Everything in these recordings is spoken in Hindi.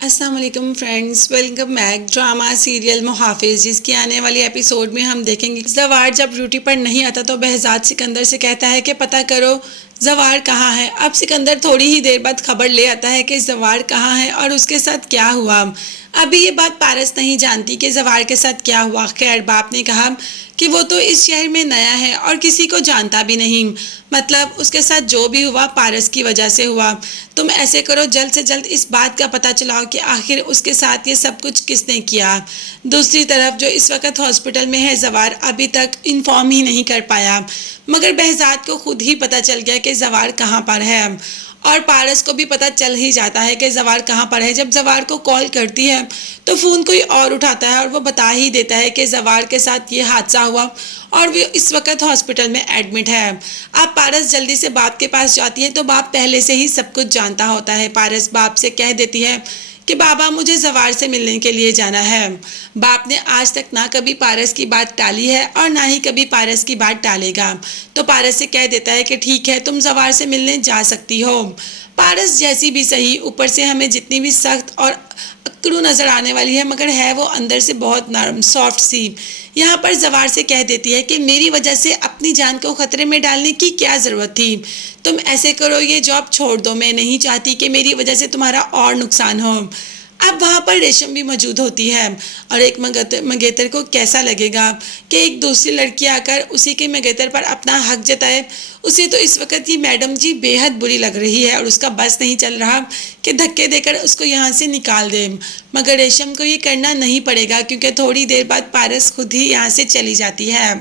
अस्सलाम वालेकुम friends, welcome back. Drama serial Muhafiz जिसकी आने वाली एपिसोड में हम देखेंगे जवार जब ड्यूटी पर नहीं आता तो behzad सिकंदर से कहता है कि पता करो जवार कहाँ है। अब सिकंदर थोड़ी ही देर बाद खबर ले आता है कि जवार कहाँ है और उसके साथ क्या हुआ। अभी ये बात पारस नहीं जानती कि जवार के साथ क्या हुआ। खैर, बाप ने कहा कि वो तो इस शहर में नया है और किसी को जानता भी नहीं, मतलब उसके साथ जो भी हुआ पारस की वजह से हुआ। तुम ऐसे करो, जल्द से जल्द इस बात का पता चलाओ कि आखिर उसके साथ ये सब कुछ किसने किया। दूसरी तरफ जो इस वक्त हॉस्पिटल में है जवार अभी तक इन्फॉर्म ही नहीं कर पाया, मगर behzad को खुद ही पता चल गया कि जवार कहाँ पर है और पारस को भी पता चल ही जाता है कि जवार कहाँ पर है। जब जवार को कॉल करती है तो फ़ोन कोई और उठाता है और वो बता ही देता है कि जवार के साथ ये हादसा हुआ और वो इस वक्त हॉस्पिटल में एडमिट है। अब पारस जल्दी से बाप के पास जाती है तो बाप पहले से ही सब कुछ जानता होता है। पारस बाप से कह देती है कि बाबा मुझे जवार से मिलने के लिए जाना है। बाप ने आज तक ना कभी पारस की बात टाली है और ना ही कभी पारस की बात टालेगा, तो पारस से कह देता है कि ठीक है, तुम जवार से मिलने जा सकती हो। पारस जैसी भी सही, ऊपर से हमें जितनी भी सख्त और अकड़ू नज़र आने वाली है मगर है वो अंदर से बहुत नरम सॉफ्ट सी। यहाँ पर जवार से कह देती है कि मेरी वजह से अपनी जान को खतरे में डालने की क्या ज़रूरत थी। तुम ऐसे करो, ये जॉब छोड़ दो, मैं नहीं चाहती कि मेरी वजह से तुम्हारा और नुकसान हो। अब वहाँ पर रेशम भी मौजूद होती है और एक मंगेतर को कैसा लगेगा कि एक दूसरी लड़की आकर उसी के मंगेतर पर अपना हक जताए। उसे तो इस वक्त ये मैडम जी बेहद बुरी लग रही है और उसका बस नहीं चल रहा कि धक्के देकर उसको यहाँ से निकाल दे, मगर रेशम को ये करना नहीं पड़ेगा क्योंकि थोड़ी देर बाद पारस खुद ही यहाँ से चली जाती है।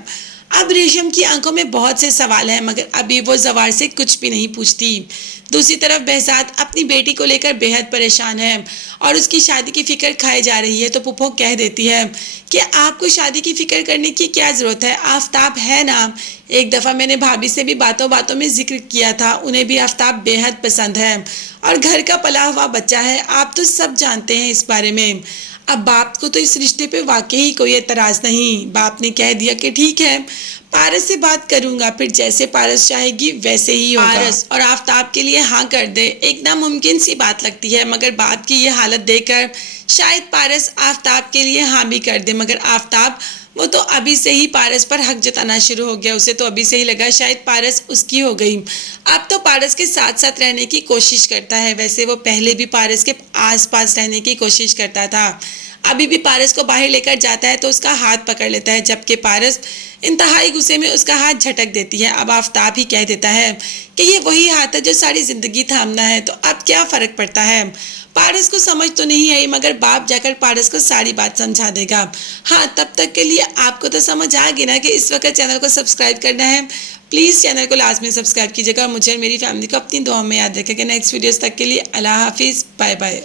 अब रेशम की आंखों में बहुत से सवाल हैं मगर अभी वो जवार से कुछ भी नहीं पूछती। दूसरी तरफ behzad अपनी बेटी को लेकर बेहद परेशान है और उसकी शादी की फिक्र खाई जा रही है, तो पुप्पो कह देती है कि आपको शादी की फिक्र करने की क्या ज़रूरत है, आफ्ताब है ना। एक दफ़ा मैंने भाभी से भी बातों बातों में जिक्र किया था, उन्हें भी आफ्ताब बेहद पसंद है और घर का पला हुआ बच्चा है, आप तो सब जानते हैं इस बारे में। अब बाप को तो इस रिश्ते पे वाकई कोई एतराज़ नहीं। बाप ने कह दिया कि ठीक है, पारस से बात करूंगा, फिर जैसे पारस चाहेगी वैसे ही होगा। पारस और आफ्ताब के लिए हाँ कर दे, एक नामुमकिन सी बात लगती है, मगर बाप की ये हालत देखकर शायद पारस आफ्ताब के लिए हाँ भी कर दे। मगर आफ्ताब वो तो अभी से ही पारस पर हक जताना शुरू हो गया, उसे तो अभी से ही लगा शायद पारस उसकी हो गई। अब तो पारस के साथ साथ रहने की कोशिश करता है, वैसे वो पहले भी पारस के आसपास रहने की कोशिश करता था। अभी भी पारस को बाहर लेकर जाता है तो उसका हाथ पकड़ लेता है, जबकि पारस इंतहाई गुस्से में उसका हाथ झटक देती है। अब आफ्ताब ही कह देता है कि ये वही हाथ है जो सारी जिंदगी थामना है, तो अब क्या फ़र्क पड़ता है। पारस को समझ तो नहीं आई मगर बाप जाकर पारस को सारी बात समझा देगा। हाँ, तब तक के लिए आपको तो समझ आ गई ना कि इस वक्त चैनल को सब्सक्राइब करना है। प्लीज़ चैनल को लास्ट में सब्सक्राइब कीजिएगा। मुझे और मेरी फैमिली को अपनी दुआ में याद रखेगा। नेक्स्ट वीडियोस तक के लिए अल्लाह हाफिज़, बाय बाय।